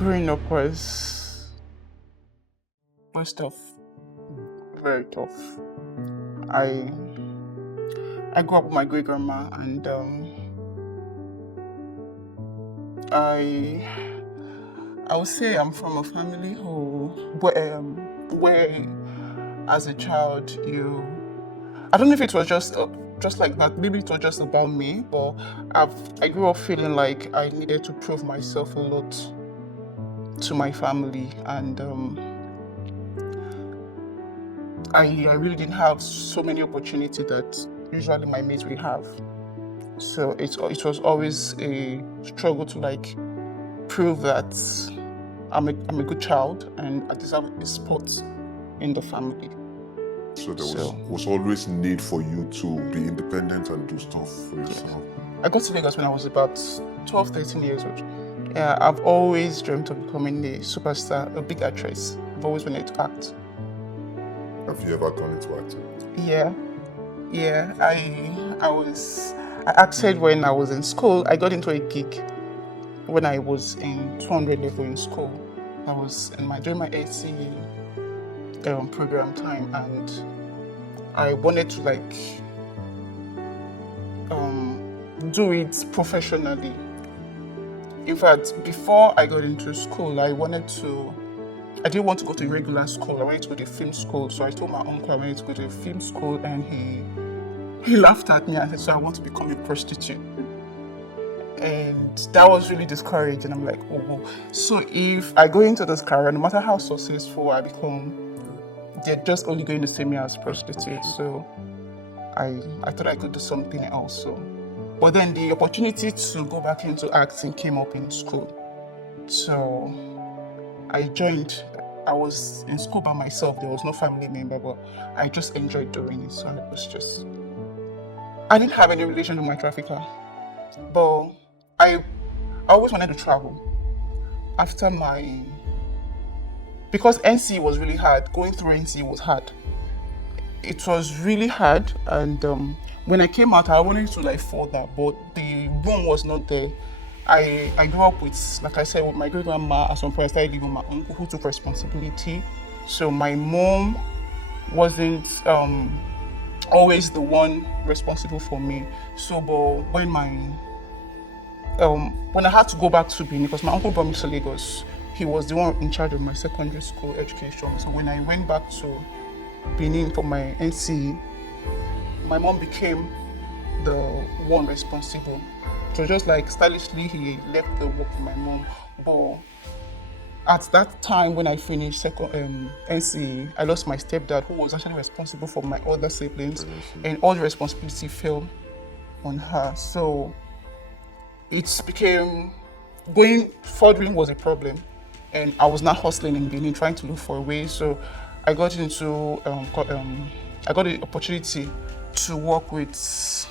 Growing up was tough, very tough. I I grew up with my great grandma, and I I would say I'm from a family where as a child I don't know if it was just like that. Maybe it was just about me, but I grew up feeling like I needed to prove myself a lot to my family, and I really didn't have so many opportunities that usually my mates will have. So it was always a struggle to like prove that I'm a good child and I deserve a spot in the family. So there So was always need for you to be independent and do stuff for yourself. I got to Lagos when I was about 12, 13 years old. Yeah, I've always dreamt of becoming a superstar, a big actress. I've always wanted to act. Have you ever gone into acting? Yeah, yeah. I acted when I was in school. I got into a gig when I was in 200 level in school. I was during my AC program time, and I wanted to like do it professionally. In fact, before I got into school, I didn't want to go to a regular school. I wanted to go to a film school. So I told my uncle I wanted to go to a film school, and he laughed at me and said, "So I want to become a prostitute." And that was really discouraging. I'm like, oh. So if I go into this career, no matter how successful I become, they're just only going to see me as prostitute. So I thought I could do something else. But then the opportunity to go back into acting came up in school. So I joined. I was in school by myself. There was no family member, but I just enjoyed doing it. So I didn't have any relation with my trafficker, but I always wanted to travel. After because NC was really hard. Going through NC was hard. It was really hard, and when I came out, I wanted to like further, but the room was not there. I grew up with, like I said, with my great grandma. At some point, I started living with my uncle who took responsibility. So my mom wasn't always the one responsible for me. So, but when I had to go back to Benin, because my uncle brought me to Lagos, he was the one in charge of my secondary school education. So when I went back to Benin for my NCE, my mom became the one responsible. So just like stylishly, he left the work for my mom. But at that time when I finished NCE, I lost my stepdad, who was actually responsible for my other siblings, and all the responsibility fell on her. So it became, furthering was a problem, and I was now hustling in Benin, trying to look for a way. So I got into, I got the opportunity to work with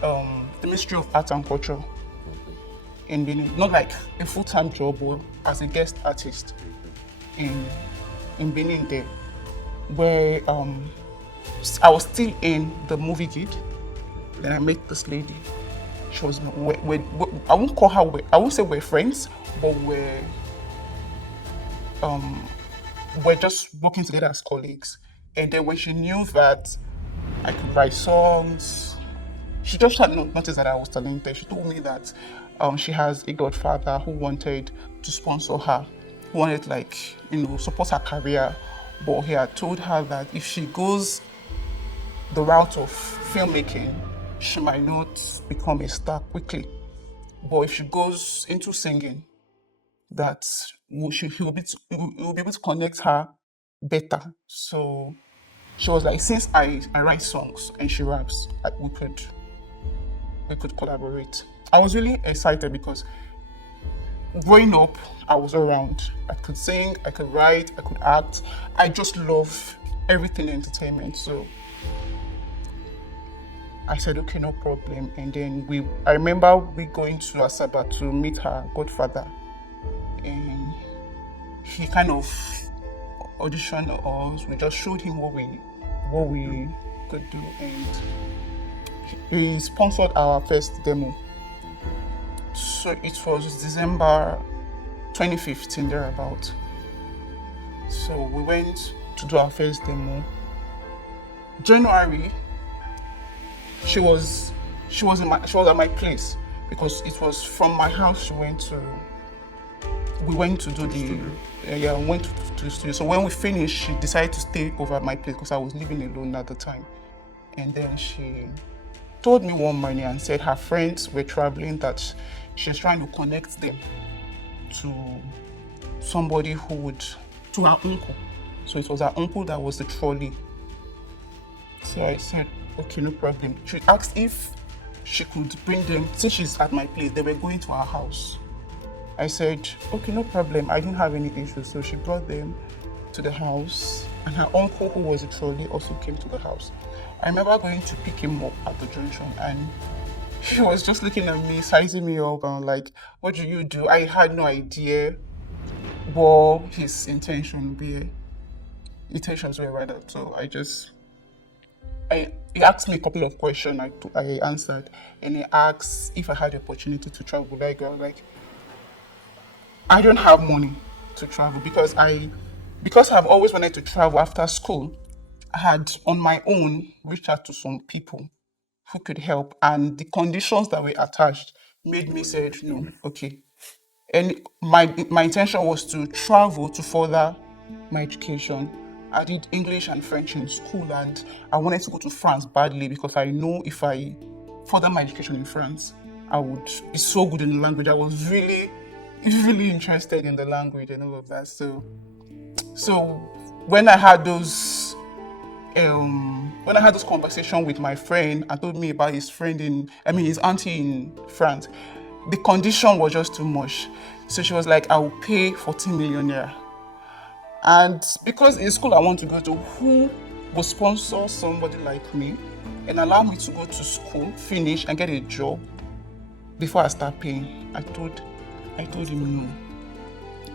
the Ministry of Arts and Culture in Benin, not like a full-time job, but as a guest artist in Benin there, where I was still in the movie gig. Then I met this lady. She was, I won't call her, I won't say we're friends, but we're just working together as colleagues. And then when she knew that I could write songs, she just had noticed that I was talented. She told me that she has a godfather who wanted to sponsor her, who wanted to support her career. But he had told her that if she goes the route of filmmaking, she might not become a star quickly. But if she goes into singing, that he will be able to connect her better. So she was like, since I write songs and she raps, we could collaborate. I was really excited because growing up, I was around. I could sing, I could write, I could act. I just love everything entertainment. So I said, okay, no problem. And then I remember we going to Asaba to meet her godfather. And he kind of auditioned us. We just showed him what we could do. And he sponsored our first demo. So it was December 2015 thereabout. So we went to do our first demo. January, she was at my place because it was from my house. We went to do we went to the studio. So when we finished, she decided to stay over at my place because I was living alone at the time. And then she told me one morning and said her friends were traveling, that she's trying to connect them to somebody to her uncle. So it was her uncle that was the trolley. So I said, okay, no problem. She asked if she could bring them, since she's at my place, they were going to our house. I said, okay, no problem. I didn't have any issues. So she brought them to the house, and her uncle, who was a trolley, also came to the house. I remember going to pick him up at the junction, and he was just looking at me, sizing me up, and like, what do you do? I had no idea what his intentions were rather. So he asked me a couple of questions. I answered, and he asked if I had the opportunity to travel. Would I go? I was like, I don't have money to travel because I've always wanted to travel after school. I had on my own reached out to some people who could help, and the conditions that were attached made me say no, okay. And my intention was to travel to further my education. I did English and French in school, and I wanted to go to France badly because I know if I further my education in France, I would be so good in the language. I was really, really interested in the language and all of that. So when I had those conversations with my friend and told me about his auntie in France, the condition was just too much. So she was like, I will pay 14 million naira. And because in school I want to go to, who will sponsor somebody like me and allow me to go to school, finish and get a job before I start paying? I told him no.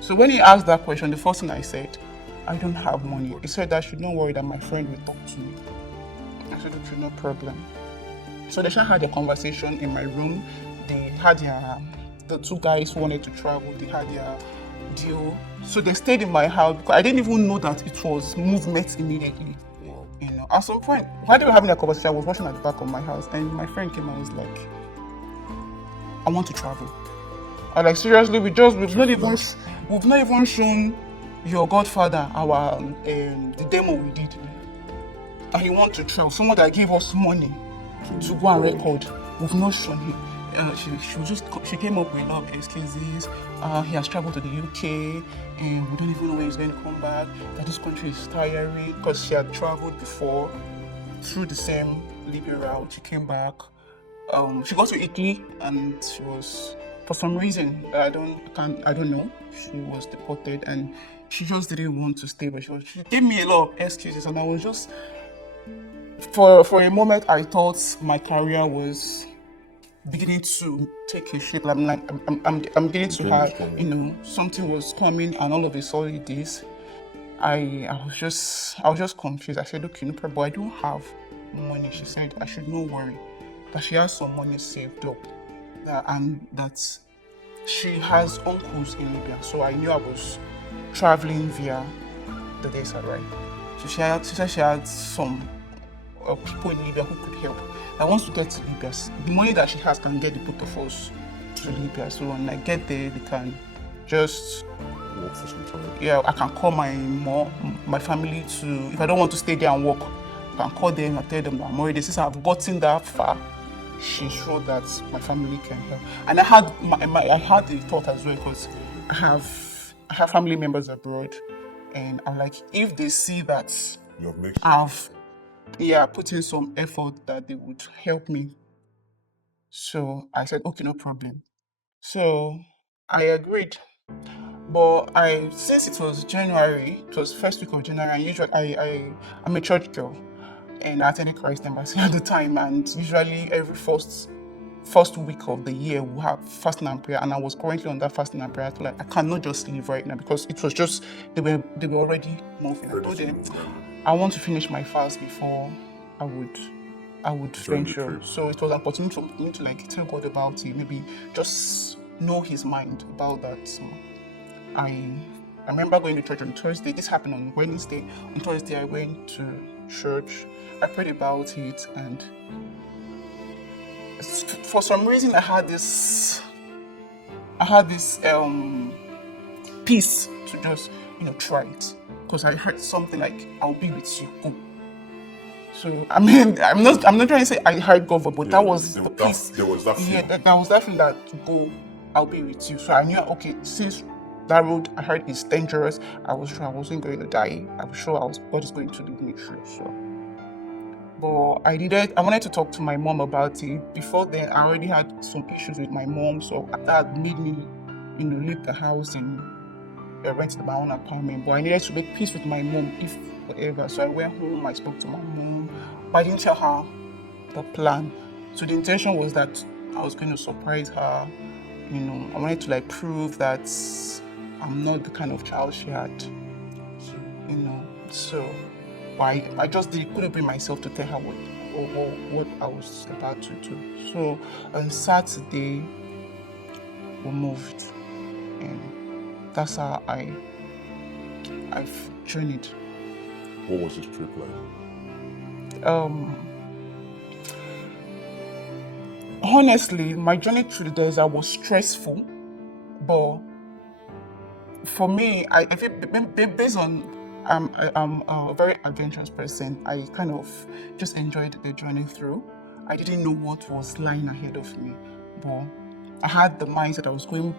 So when he asked that question, the first thing I said, I don't have money. He said I should not worry, that my friend will talk to me. I said, okay, no problem. So they had a conversation in my room. They had the two guys who wanted to travel, they had their deal. So they stayed in my house because I didn't even know that it was movement immediately. You know, at some point, while they were having a conversation, I was watching at the back of my house, and my friend came and was like, I want to travel. I was like, seriously, we've not even shown your godfather the demo we did. And he wants to travel. Someone that gave us money to go and record. We've not shown him. She came up with a lot of excuses. He has traveled to the UK and we don't even know when he's going to come back. That this country is tiring because she had traveled before through the same Libya route. She came back. She got to Italy and she was, for some reason, I don't know. She was deported and she just didn't want to stay. But she gave me a lot of excuses, and I was just, for a moment, I thought my career was beginning to take a shape. I'm beginning to have, something was coming, and all of a sudden this. I was just confused. I said, okay, no problem, but I don't have money. She said I should not worry, that she has some money saved up, and that she has uncles in Libya. So I knew I was traveling via the Desert. So she said she had some people in Libya who could help. I want to get to Libya. The money that she has can get the both of us to Libya. So when I get there, they can just work for some time. Yeah, I can call my family to, if I don't want to stay there and work, I can call them and tell them that I'm already, since I've gotten that far, she's sure that my family can help. And I had the thought as well, because I have family members abroad, and I'm like, if they see that I've put in some effort, that they would help me. So I said, okay, no problem. So I agreed. But since it was January, it was first week of January, and usually I'm a church girl, and I attended Christ Embassy at the time, and usually every first week of the year we'll have fasting and prayer, and I was currently on that fasting and prayer. I cannot just leave right now, because it was just they were already moving. I told them I want to finish my fast before I would venture. So it was important for me to tell God about it, maybe just know His mind about that. I remember going to church on Thursday. This happened on Wednesday. On Thursday, I went to church. I prayed about it, and for some reason, I had this peace to just try it, because I heard something like, "I'll be with you." Go. So I mean, I'm not trying to say I heard God, but that was the peace. There was that feeling. Yeah, that was that feeling that, go, I'll be with you. So I knew, okay, since that road I heard is dangerous, I was sure I wasn't going to die. I was sure God is going to lead me through. So, but I wanted to talk to my mom about it. Before then, I already had some issues with my mom, so that made me, leave the house and rent my own apartment. But I needed to make peace with my mom, if whatever. So I went home, I spoke to my mom, but I didn't tell her the plan. So the intention was that I was going to surprise her. I wanted to prove that I'm not the kind of child she had. So I just couldn't bring myself to tell her what I was about to do. So on Saturday, we moved, and that's how I've journeyed. What was this trip like? Honestly, my journey through the desert was stressful, but for me, I think based on I'm a very adventurous person. I kind of just enjoyed the journey through. I didn't know what was lying ahead of me, but I had the mindset I was going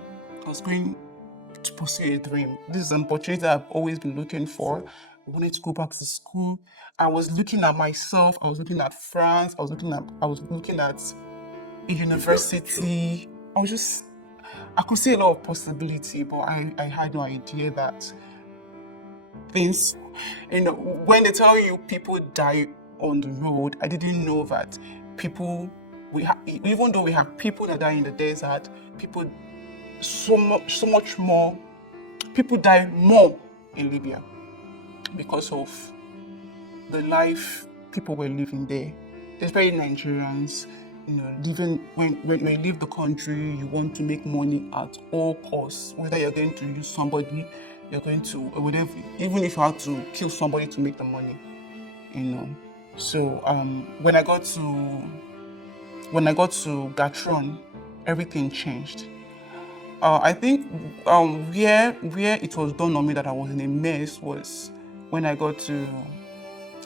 to pursue a dream. This is an opportunity that I've always been looking for. I wanted to go back to school. I was looking at myself. I was looking at France. I was looking at a university. I could see a lot of possibility, but I had no idea that things, when they tell you people die on the road, I didn't know that even though we have people that die in the desert, people so much more, people die more in Libya because of the life people were living there, especially Nigerians. Living when you leave the country, you want to make money at all costs. Whether you're going to use somebody, you're going to whatever, even if you have to kill somebody to make the money. So when I got to Gatron, everything changed. I think where it was done on me that I was in a mess was when I got to,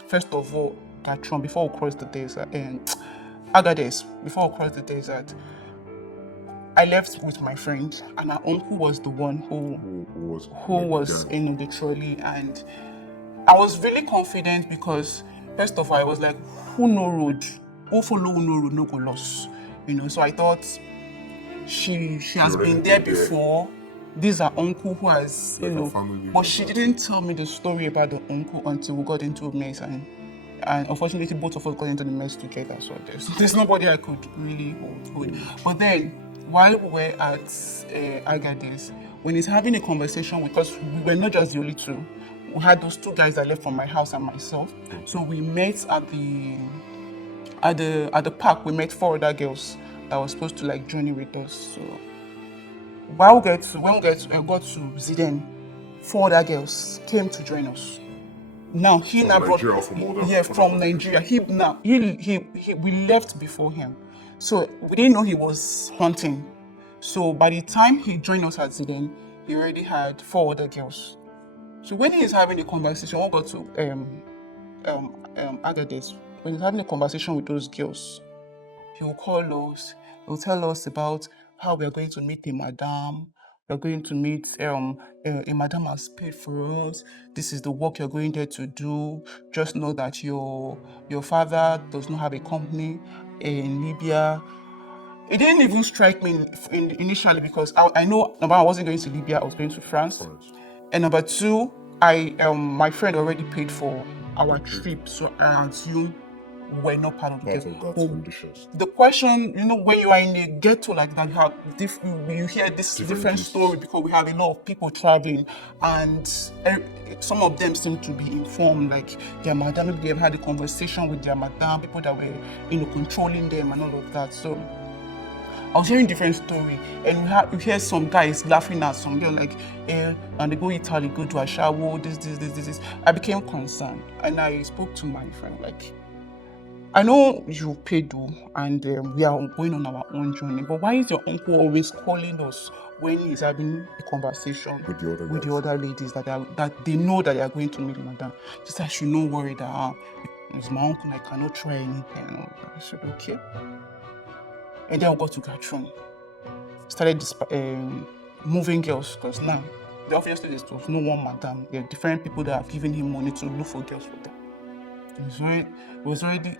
first of all, Gatron, before we crossed the desert, and Agadez, before I crossed the desert, I left with my friend, and our uncle was the one who was in the trolley, and I was really confident because, first of all, I was like, who no road, who follow no road, no go lost, So I thought she has been there before. This is our uncle who has, but she didn't tell me the story about the uncle until we got into a mess, and unfortunately both of us got into the mess together, so there's nobody I could really hold. But then while we were at Agadez, when he's having a conversation, because we were not just the only two, we had those two guys that left from my house and myself, so we met at the park. We met 4 other girls that were supposed to journey with us. So when we got to Zidane, 4 other girls came to join us. Now he now brought from Nigeria. We left before him, so we didn't know he was hunting. So by the time he joined us at Zidane, he already had 4 other girls. So when he's having a conversation, we'll go to Agadez. When he's having a conversation with those girls, he will call us. He will tell us about how we are going to meet a madam. We're going to meet a madam has paid for us. This is the work you're going there to do. Just know that your father does not have a company in Libya. It didn't even strike me initially because I know, number one, I wasn't going to Libya. I was going to France. And number 2, my friend already paid for our trip, so I assume we're not part of the question. When you are in a ghetto like that, you hear this different story, because we have a lot of people traveling, and some of them seem to be informed, like their madam, maybe they've had a conversation with their madam, people that were controlling them and all of that. So I was hearing different story, and you hear some guys laughing at some girl like, and they go Italy, go to a shower, this. I became concerned, and I spoke to my friend like, I know you paid though, and we are going on our own journey, but why is your uncle always calling us when he's having a conversation With the other with the guys. other ladies that they know that they are going to meet madam? She said, I should not worry that it's my uncle, I cannot try anything. I said, okay. And then I got to Gatron. Started moving girls because now, obviously, there was no one madam. There are different people that have given him money to look for girls for them. It was already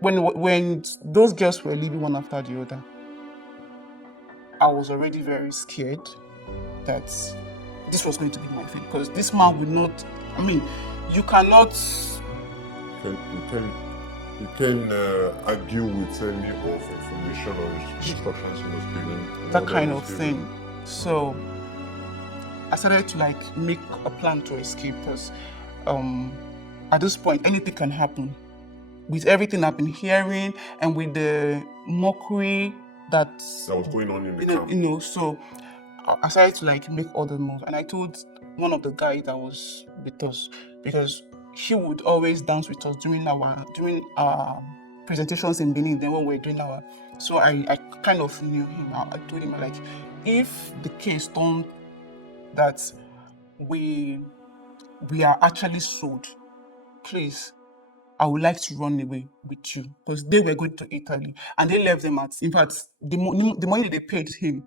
when those girls were leaving one after the other, I was already very scared that this was going to be my fate because this man would not. I mean, you cannot. You can argue with any of information or instructions he was given. That kind of thing. So I started to like make a plan to escape because at this point anything can happen. With everything I've been hearing and with the mockery that was going on in the camp. So I started to like make other moves, and I told one of the guys that was with us because he would always dance with us during our presentations in Benin. Then when we were doing so I kind of knew him. I told him like, if the case turned that we are actually sold, please, I would like to run away with you because they were going to Italy and they left them at. In fact, the money they paid him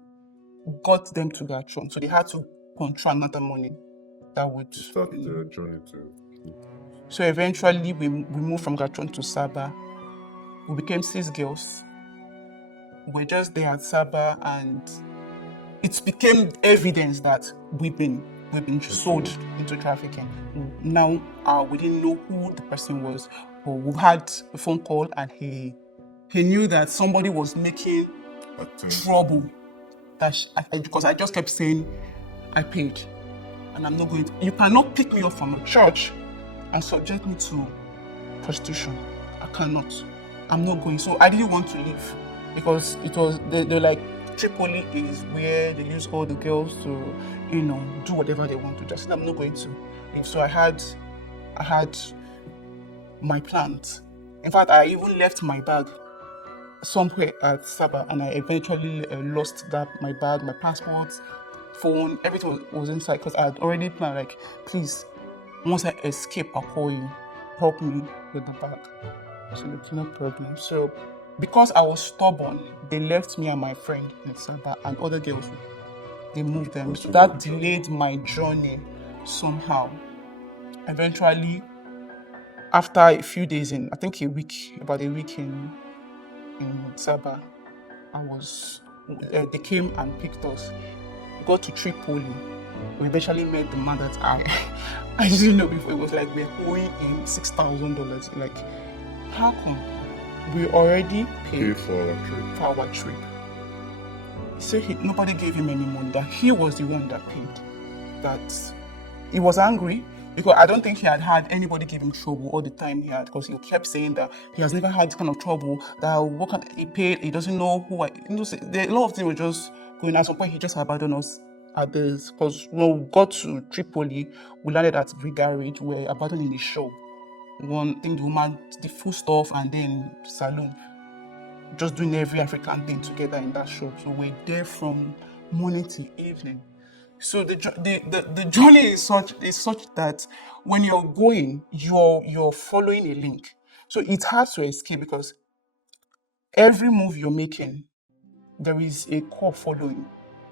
got them to Gatron, so they had to control another money that would start the journey to. So eventually, we moved from Gatron to Saba. We became 6 girls. We're just there at Saba, and it became evidence that we've been sold into trafficking. Now we didn't know who the person was, but we had a phone call, and he knew that somebody was making trouble. Because I just kept saying, I paid, and I'm not going to. You cannot pick me up from a church and subject me to prostitution. I cannot. I'm not going. So I didn't want to leave because it was they're like, Tripoli is where they use all the girls to, do whatever they want to. Just I'm not going to leave. So I had my plans. In fact, I even left my bag somewhere at Saba, and I eventually lost my bag, my passport, phone, everything was inside because I had already planned like, please, once I escape, I'll call you, help me with the bag. So it's no problem. So because I was stubborn, they left me and my friend in Saba, and other girls, they moved them. So that delayed my journey somehow. Eventually, after a few days about a week in Saba, they came and picked us. We got to Tripoli. We eventually met the man that I didn't know before. It was like we're owing him $6,000. Like, how come we already paid for our trip? He said nobody gave him any money, that he was the one that paid. That he was angry because I don't think he had anybody give him trouble all the time he had, because he kept saying that he has never had this kind of trouble, that he paid, he doesn't know who a lot of things were just going. At some point he just abandoned us at this, because when we got to Tripoli, we landed at the garage, we were abandoned in the shop. One thing, the woman, the food stuff, and then saloon, just doing every African thing together in that shop. So we're there from morning till evening. So the journey is such that when you're going, you're following a link. So it's hard to escape because every move you're making, there is a core following.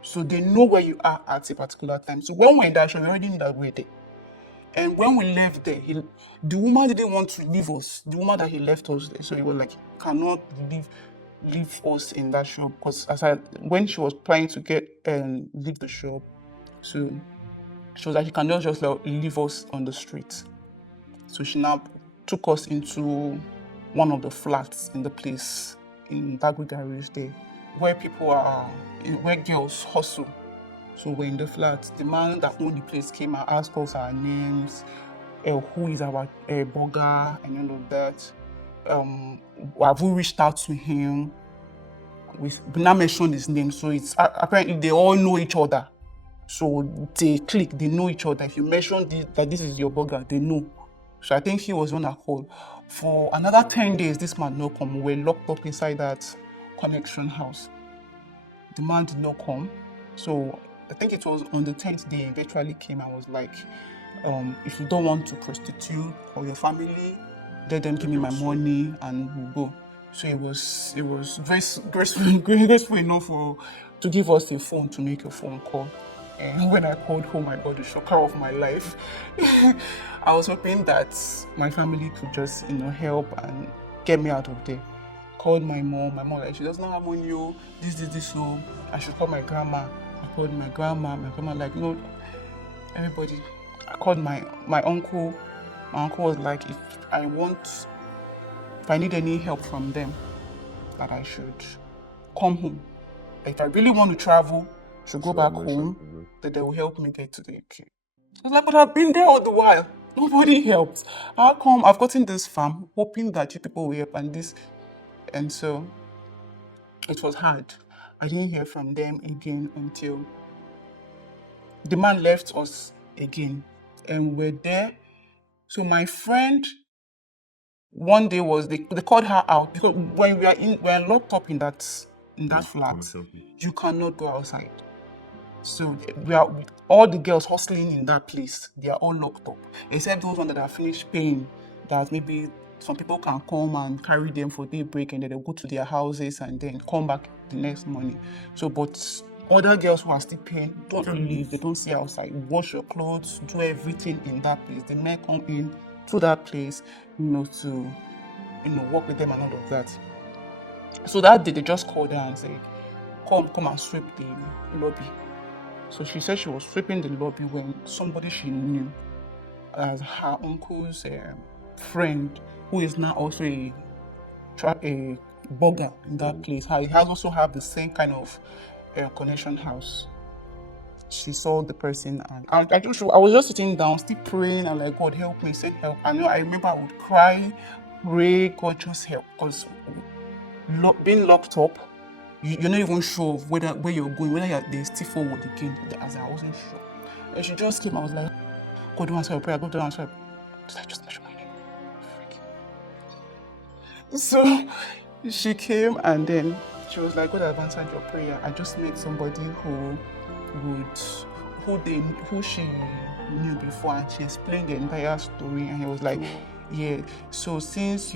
So they know where you are at a particular time. So when we're in that show, we already knew that we're there. And when we left there, the woman didn't want to leave us. The woman that he left us there. So he was like, cannot leave us in that shop. Because when she was trying to leave the shop, so she was like, you cannot just leave us on the street. So she now took us into one of the flats in the place, in Bagui Garage there, where girls hustle. So we're in the flat. The man that owned the place came and asked us our names, who is our burger, and all of that. Have we reached out to him? with now mentioned his name. So it's apparently they all know each other. So they click, they know each other. If you mention that this is your burger, they know. So I think he was on a call. For another 10 days, this man no come. We were locked up inside that connection house. The man did not come. So I think it was on the 10th day he eventually came and was like, if you don't want to prostitute or your family, let them give me my money and we'll go. So it was very graceful enough to give us a phone to make a phone call. And when I called home, I got the shocker of my life. I was hoping that my family could just, help and get me out of there. Called my mom. My mom like, she doesn't have money. Oh, this. So I should call my grandma. I called my grandma. My grandma like, everybody. I called my uncle. My uncle was like, if I need any help from them, that I should come home. If I really want to travel, I should go back home, that they will help me get to the UK. I was like, but I've been there all the while. Nobody helped. How come I've gotten this farm, hoping that you people will help and so it was hard. I didn't hear from them again until the man left us again. And we're there. So my friend, one day they called her out because when we're locked up in that flat, you cannot go outside. So we are all the girls hustling in that place. They are all locked up, except those ones that are finished paying. That maybe some people can come and carry them for daybreak, and then they'll go to their houses and then come back the next morning. So, but other girls who are still paying don't leave. They don't stay outside. Wash your clothes, do everything in that place. The men come in to that place, to work with them and all of that. So that day they just called her and said, come and sweep the lobby. So she said she was sweeping the lobby when somebody she knew as her uncle's friend, who is now also a burger in that place. He has also have the same kind of connection house. She saw the person and I was just sitting down, still praying and like, God help me, send help. I remember I would cry, pray, God just help. Because being locked up, you're not even sure where you're going, whether they still forward again. As I wasn't sure. And she just came, I was like, God don't answer your prayer, God don't answer. I just mentioned my name. So she came and then she was like, God have answered your prayer. I just met somebody who she knew before, and she explained the entire story, and he was like, yeah, so since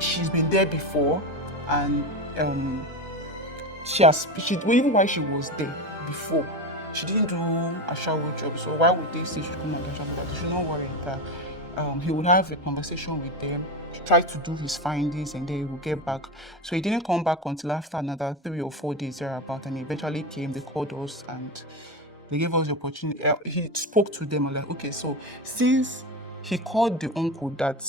she's been there before, and even while she was there before, she didn't do a shower job, so why would they say she couldn't get a job? But she should not worry that he would have a conversation with them, try to do his findings, and then he will get back. So he didn't come back until after another 3 or 4 days thereabout, and he eventually came. They called us and they gave us the opportunity. He spoke to them and like, okay, so since he called the uncle that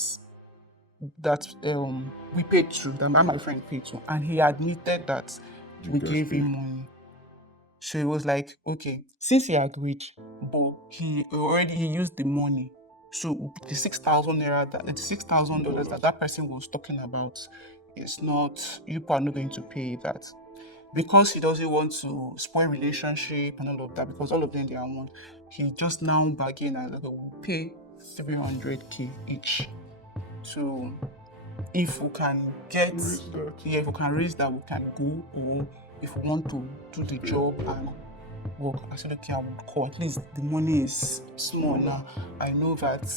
we paid to, that my friend paid to, and he admitted that we gave him money. So it was like, okay, since he agreed, but he used the money. So the $6,000 that person was talking about is not, you are not going to pay that. Because he doesn't want to spoil relationship and all of that, because all of them they are one, he just now bargained and like, we'll pay 300k each. So if we can raise that, we can go, or if we want to do the job and work, I said, okay, I would call. At least the money is small now. I know that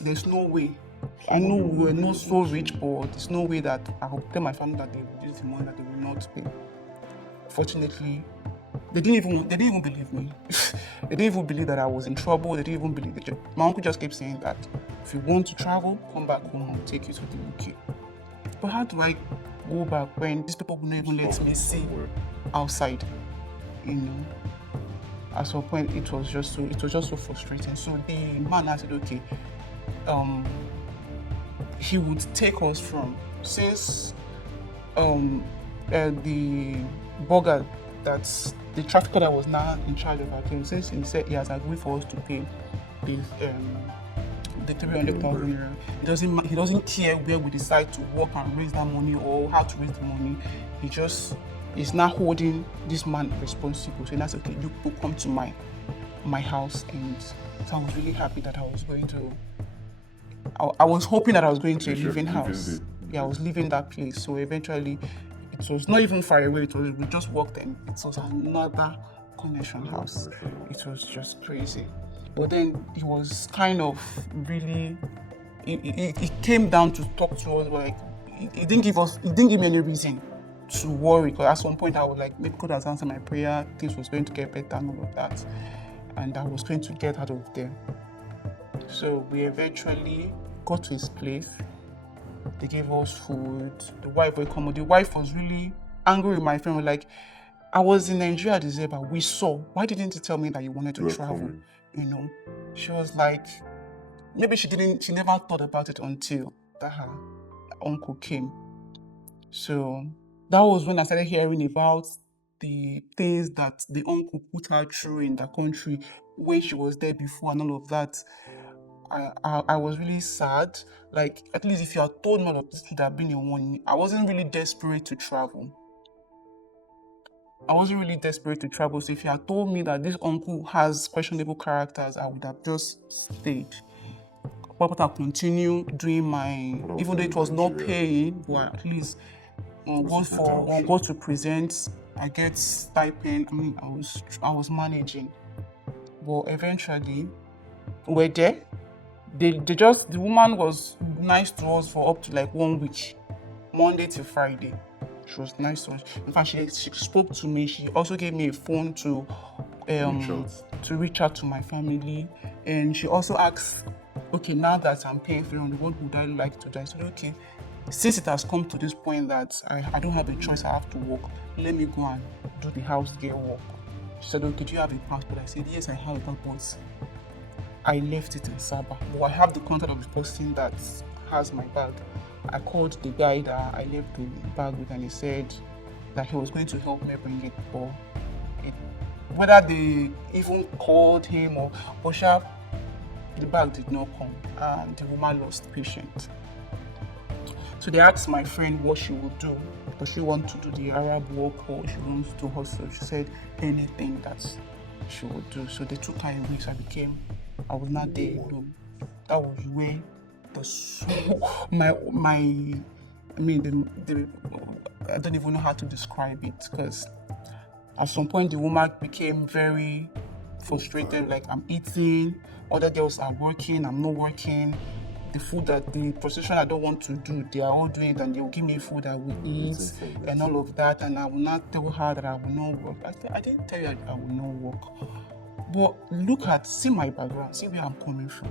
there's no way. I know we're not so rich, but there's no way that I will tell my family that they will use the money that they will not pay. Fortunately, they didn't even believe me. They didn't even believe that I was in trouble. They didn't even believe it. My uncle just kept saying that if you want to travel, come back home, I'll take you to the UK. But how do I go back when these people will not even let me see outside? At some point it was just so frustrating. So the man said, okay, he would take us from, since the burger, that's the trafficker that was now in charge of our team, since he said he has agreed for us to pay the the 300,000 euro. He doesn't care where we decide to work and raise that money or how to raise the money. He just is not holding this man responsible. So that's okay. You people come to my house, and so I was really happy that I was going to. I was hoping that I was going to a living house. Yeah, I was leaving that place. So eventually, it was not even far away. We just walked in. It was another connection house. It was just crazy. But then he was kind of really. It came down to talk to us. Like he didn't give me any reason to worry. Because at some point I was like, maybe God has answered my prayer. Things was going to get better and all of that, and I was going to get out of there. So we eventually got to his place. They gave us food. The wife was really angry with my friend. We're like, I was in Nigeria this year, but we saw. Why didn't you tell me that you wanted to travel? You know, she was like, maybe she never thought about it until that her uncle came. So that was when I started hearing about the things that the uncle put her through in the country when she was there before and all of that. I was really sad. Like, at least if you had told me all of this would have been in one, I wasn't really desperate to travel. So if you had told me that this uncle has questionable characters, I would have just stayed. But I continue doing even though it was not paying, but at least go to present, I get stipend. I mean, I was managing. But eventually, we're there. The woman was nice to us for up to like 1 week, Monday to Friday. She was nice to us. In fact, she spoke to me. She also gave me a phone to reach out to my family, and she also asked, okay, now that I'm paying for it, what would I like to do? I said, okay, since it has come to this point that I don't have a choice, I have to work, let me go and do the house girl work. She said, okay, do you have a passport? I said, yes, I have a passport. I left it in Saba, but I have the contact of the person that has my bag. I called the guy that I left the bag with, and he said that he was going to help me bring it. But whether they even called him or the bag did not come, and the woman lost patience. So they asked my friend what she would do. Does she want to do the Arab work or she wants to hustle? She said anything that she would do. So they took her in weeks. I was not there alone. That was where I don't even know how to describe it, because at some point the woman became very frustrated, like, I'm eating, other girls are working, I'm not working. The food that the prostitution I don't want to do, they are all doing it, and they will give me food I will eat and all of that, and I will not tell her that I will not work. I didn't tell you that I will not work. But see my background, see where I'm coming from.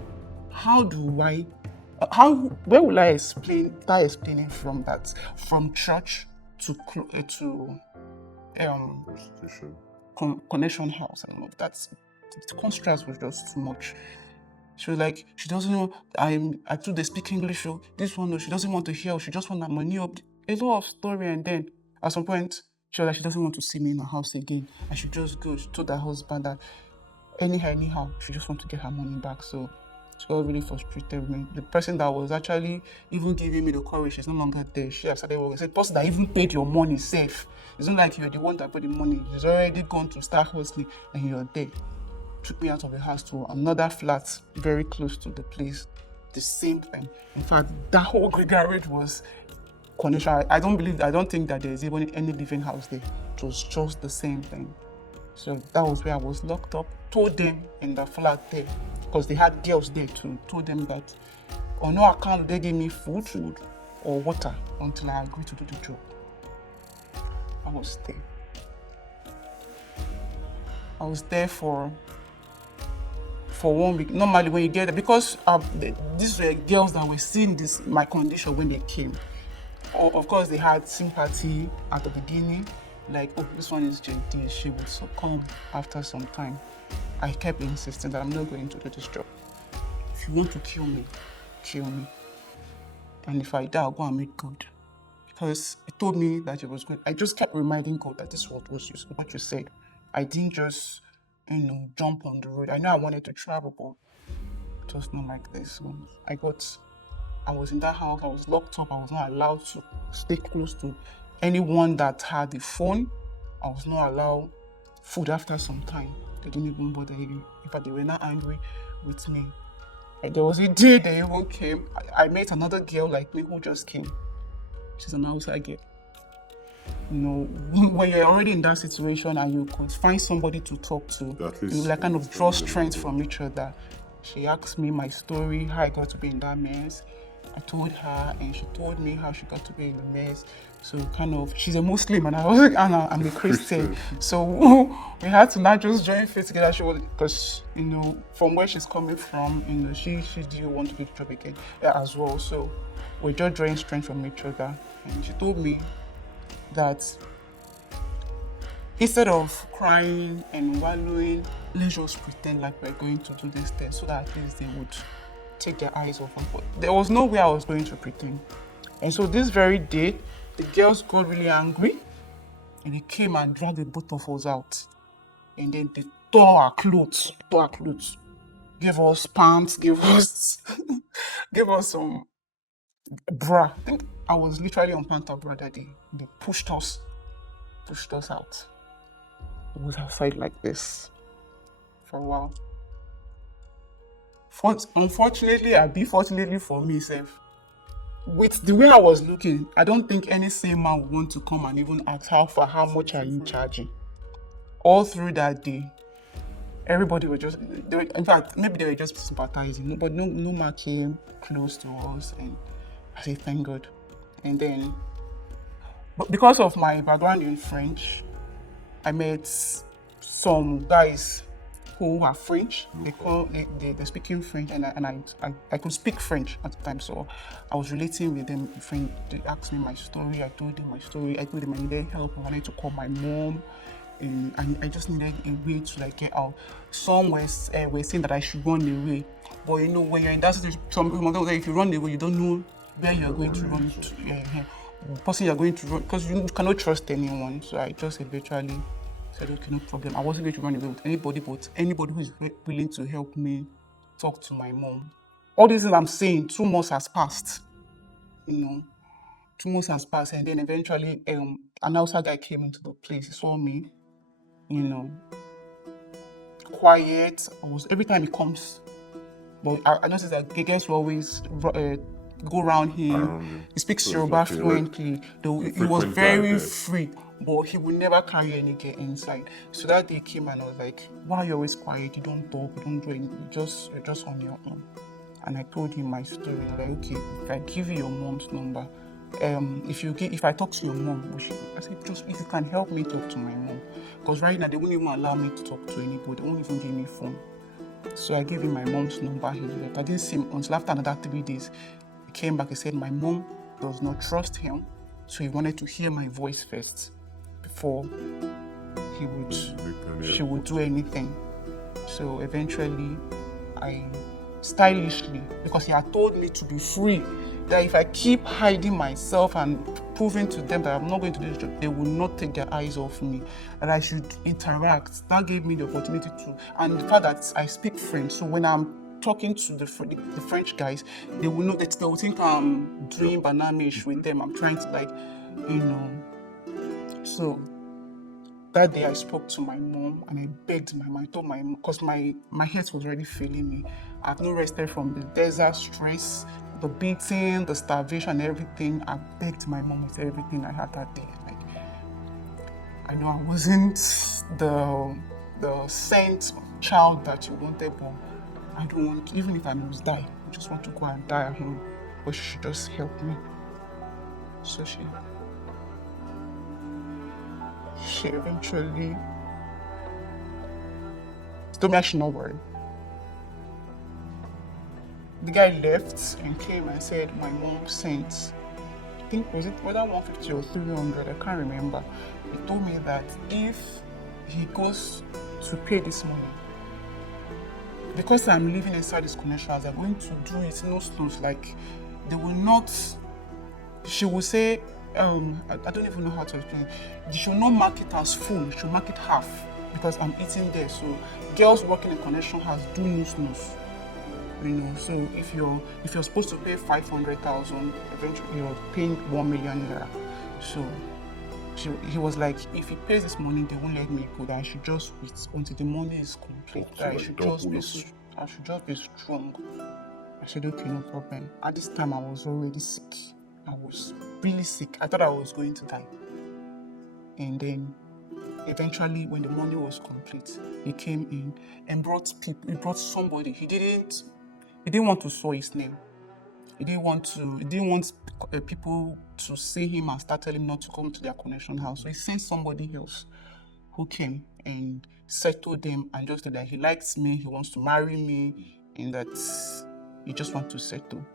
Where will I start explaining from that? From church to Prostitution. connection house and all of that. The contrast was just too much. She was like, she doesn't know, I told they speak English, so this one, she doesn't want to hear, she just want that money up. A lot of story, and then at some point, she was like, she doesn't want to see me in her house again. I should just go. She told her husband that anyhow, she just want to get her money back. So it got really frustrated with me. The person that was actually even giving me the courage is no longer there. She has started working. The person that even paid your money safe. It's not like you're the one that paid the money. She's already gone to start hustling and you're there. Took me out of the house to another flat very close to the place. The same thing. In fact, that whole garage was connection. I don't think that there's even any living house there. It was just the same thing. So that was where I was locked up. Told them in the flat there, because they had girls there too. Told them that on no account they give me food or water until I agreed to do the job. I was there for 1 week. Normally when you get there, because these were girls that were seeing my condition when they came. Of course, they had sympathy at the beginning, like, oh, this one is JD, she would succumb after some time. I kept insisting that I'm not going to do this job. If you want to kill me, kill me. And if I die, I'll go and meet God. Because he told me that it was good. I just kept reminding God that this was what you said. I didn't just, jump on the road. I know I wanted to travel, but just not like this. I was in that house, I was locked up, I was not allowed to stay close to anyone that had the phone. I was not allowed food after some time. They didn't even bother you. In fact, they were not angry with me. And there was a day they even came. I met another girl like me who just came. She's an outside girl. You know, when you're already in that situation and you could find somebody to talk to, you like kind of draw strength from each other. She asked me my story, how I got to be in that mess. I told her, and she told me how she got to be in the mess. So kind of, she's a Muslim, and I was like, I'm a Christian. So we had to not just join faith together. She was, because you know, from where she's coming from, you know, she didn't want to do the job again as well. So we just drawing strength from each other, and she told me that instead of crying and wallowing, let's just pretend like we're going to do this thing so that at least they would take their eyes off. But there was no way I was going to pretend. And so this very day, the girls got really angry and they came and dragged the both of us out. And then they tore our clothes, gave us pants, gave us some bra. I think I was literally on pant bra that day. They pushed us out. It was outside like this for a while. Unfortunately, fortunately for me, with the way I was looking, I don't think any sane man would want to come and even ask how much are you charging. All through that day, everybody was just, in fact, maybe they were just sympathizing, but no man came close to us, and I say thank God. And then, but because of my background in French, I met some guys who are French. They're speaking French, and I could speak French at the time, so I was relating with them in French. They asked me my story. I told them my story. I told them I needed help. I wanted to call my mom, and I just needed a way to get out. Some were saying that I should run away, but you know, when you're in that situation, some people say if you run away, you don't know where you're going to run to. The person you're going to run, because you cannot trust anyone. So I just eventually said, okay, no problem. I wasn't going to run away with anybody, but anybody who is willing to help me talk to my mom. All these things I'm saying, 2 months has passed. You know, 2 months has passed, and then eventually an outside guy came into the place. He saw me, you know, quiet. Every time he comes, but I noticed that the guys will always go around him. He speaks Yoruba fluently. He was very free, but he would never carry any girl inside. So that day came and I was like, why are you always quiet? You don't talk, you don't do anything. You're just on your own. And I told him my story. I was like, okay, if I give you your mom's number, if I talk to your mom, I said, just if you can help me talk to my mom. Because right now they won't even allow me to talk to anybody. They won't even give me a phone. So I gave him my mom's number. He left. I didn't see him until after another 3 days. He came back. He said my mom does not trust him, so he wanted to hear my voice first before she would do anything. So eventually, I stylishly, because he had told me to be free, that if I keep hiding myself and proving to them that I'm not going to do this job, they will not take their eyes off me, that I should interact. That gave me the opportunity to, and the fact that I speak French, so when I'm talking to the French guys, they will know that they will think I'm doing banamish with them. I'm trying to So that day I spoke to my mom and I begged my mom. I told my mom, because my head was already failing me. I've not rested from the desert stress, the beating, the starvation, everything. I begged my mom with everything I had that day. I know I wasn't the saint child that you wanted, but I don't want, even if I must die, I just want to go and die at home. But she should just help me. So she eventually told me I should not worry. The guy left and came and said my mom sent, I think was it whether 150 or 300, I can't remember. He told me that if he goes to pay this money, because I'm living inside this connection, they're going to do it no slows. They will not. She will say, I don't even know how to explain. They should not mark it as full. They should mark it half because I'm eating there. So girls working in connection house do no slows. So if you're supposed to pay 500,000, eventually you're paying 1 million naira. So he was like, if he pays this money, they won't let me go. That I should just wait until the money is complete. That I should just be strong. I said, okay, no problem. At this time, I was already sick. I was really sick. I thought I was going to die. And then eventually, when the money was complete, he came in and brought people. He brought somebody. He didn't want to show his name. He didn't want people to see him and start telling him not to come to their connection house. So he sent somebody else who came and settled them and just said that he likes me, he wants to marry me, and that he just wants to settle.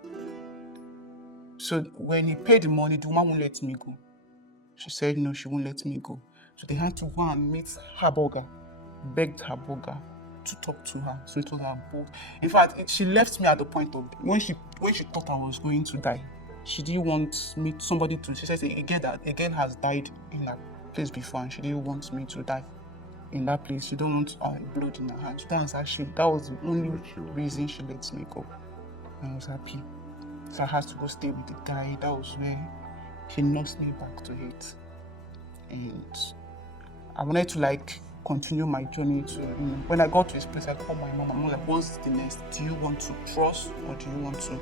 So when he paid the money, the woman won't let me go. She said no, she won't let me go. So they had to go and meet her burger, begged her burger to talk to her. So it was her both. In fact, she left me at the point of when she thought I was going to die. She didn't want me somebody to. She says a girl has died in that place before, and she didn't want me to die in that place. She don't want blood in her hands. That was the only reason she let me go. And I was happy. So I had to go stay with the guy. That was when he nursed me back to it. And I wanted to continue my journey to, when I got to his place, I called my mom. I'm like, what's the next? Do you want to cross or do you want to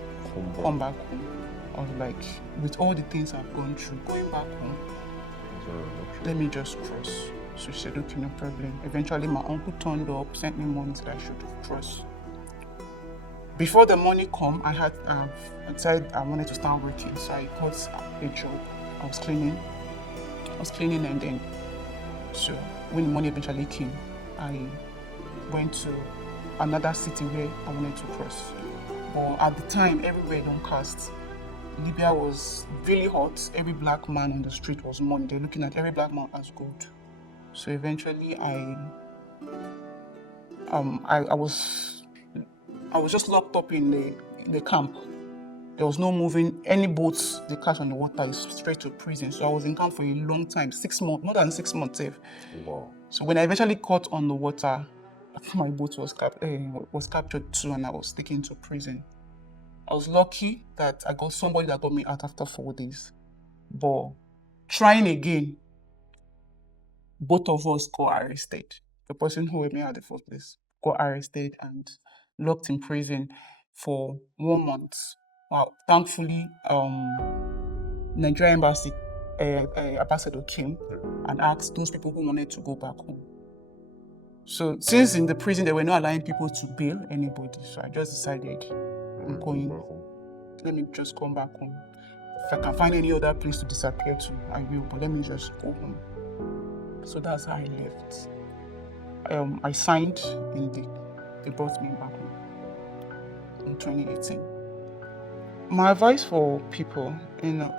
come back home? I was like, with all the things I've gone through, going back home, let me just cross. So she said, okay, no problem. Eventually, my uncle turned up, sent me money that I should cross. Before the money come, I decided I wanted to start working. So I got a job. I was cleaning and then, so when the money eventually came, I went to another city where I wanted to cross. But at the time, everywhere don't cast. Libya was really hot. Every black man on the street was money. They're looking at every black man as gold. So eventually, I was just locked up in the camp. There was no moving. Any boats they catch on the water is straight to prison. So I was in camp for a long time, 6 months, more than 6 months. Wow. So when I eventually caught on the water, my boat was captured too, and I was taken to prison. I was lucky that I got somebody that got me out after 4 days. But trying again, both of us got arrested. The person who let me out in the first place got arrested and locked in prison for 1 month. Wow, thankfully, Nigerian embassy ambassador came and asked those people who wanted to go back home. So since in the prison they were not allowing people to bail anybody, so I just decided I'm going. Let me just come back home. If I can find any other place to disappear to, I will. But let me just go home. So that's how I left. I signed and they brought me back home in 2018. My advice for people, there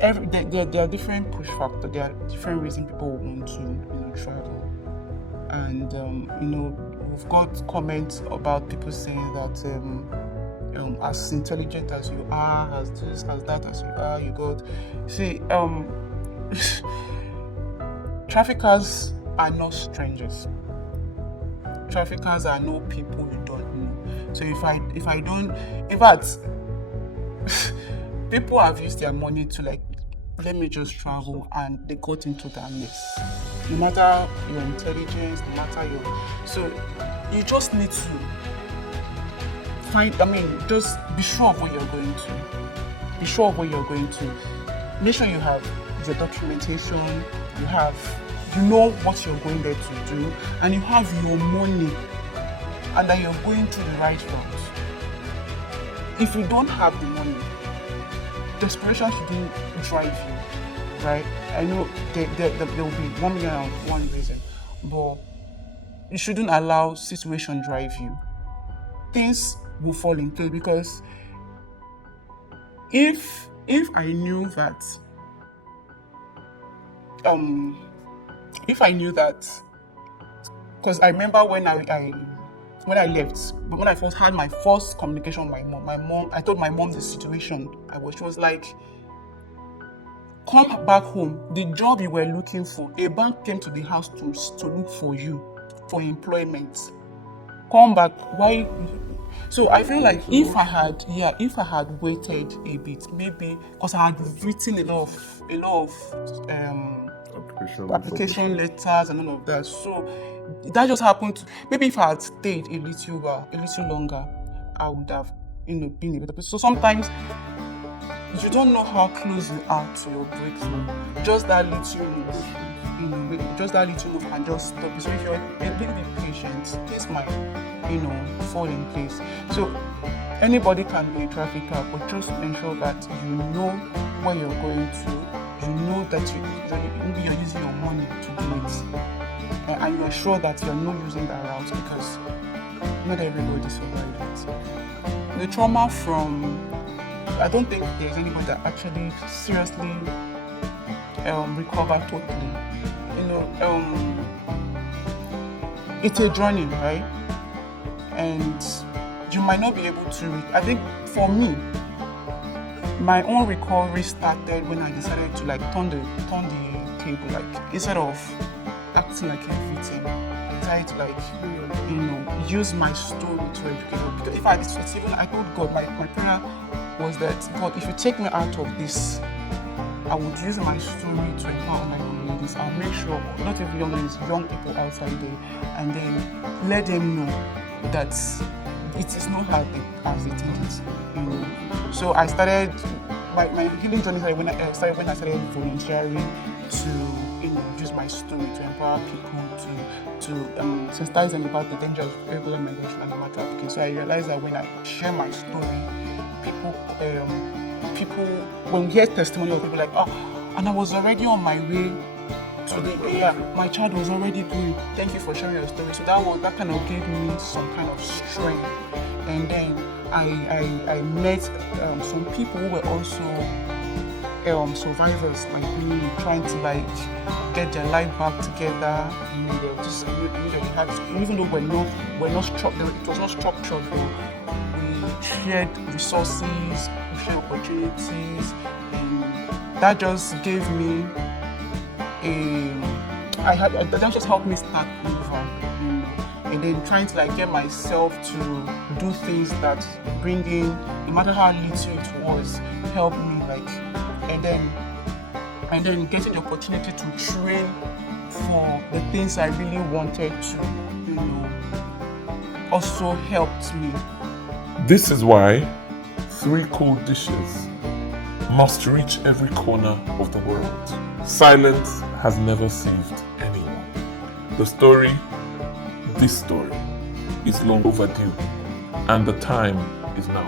are different push factors. There are different reasons people want to travel, and we've got comments about people saying that as intelligent as you are, as this, as that, as you are, you got. See, traffickers are not strangers. Traffickers are no people you don't know. So if I don't, in fact, people have used their money to let me just travel, and they got into that mess. No matter your intelligence, no matter so you just need to just be sure of what you're going to. Be sure of what you're going to. Make sure you have your documentation, you know what you're going there to do, and you have your money, and that you're going to the right route. If you don't have the money, desperation shouldn't drive you, right? I know there will be 1 million and one reason, but you shouldn't allow situation drive you. Things will fall in place, because if I knew that, because I remember when I left, but when I first had my first communication with my mom, I told my mom the situation I was. She was like, come back home. The job you were looking for, a bank came to the house to look for you for employment. Come back. Why? So I feel like if I had waited a bit, maybe because I had written a lot of application letters and all of that. So that just happened to, maybe if I had stayed a little longer, I would have, been a better person. So sometimes you don't know how close you are to your breakthrough. Just that little move, can just stop you. So if you're a little bit patient, things might, fall in place. So anybody can be a trafficker, but just ensure that you know where you're going to. You know that maybe you're using your money to do it, and you're sure that you're not using that route, because not everybody survives it. The trauma from, I don't think there's anybody that actually seriously recover totally. It's a journey, right? And you might not be able to I think for me, my own recovery started when I decided to turn the table. Instead of acting like a victim, I decided to use my story to educate them. Because if I told God, my prayer was that, God, if you take me out of this, I would use my story to empower my young ladies. I'll make sure, not even young ladies, young people outside there, and then let them know that it is not hard as they think it is. So I started my healing journey when I started volunteering to use my story to empower people, to sensitize them about the danger of regular migration and human trafficking. So I realized that when I share my story, people when we hear testimony of people like, oh, and I was already on my way to my child was already doing. Thank you for sharing your story. So that kind of gave me some kind of strength. And then I met some people who were also survivors like me, trying to get their life back together. Even though we're not structured, it was not structured. We shared resources, we shared opportunities, and that just gave me that just helped me start over. And then trying to get myself to do things that bring in, no matter how little it was, help me and then getting the opportunity to train for the things I really wanted to, also helped me. This is why 3 cool dishes must reach every corner of the world. Silence has never saved anyone. This story is long overdue, and the time is now.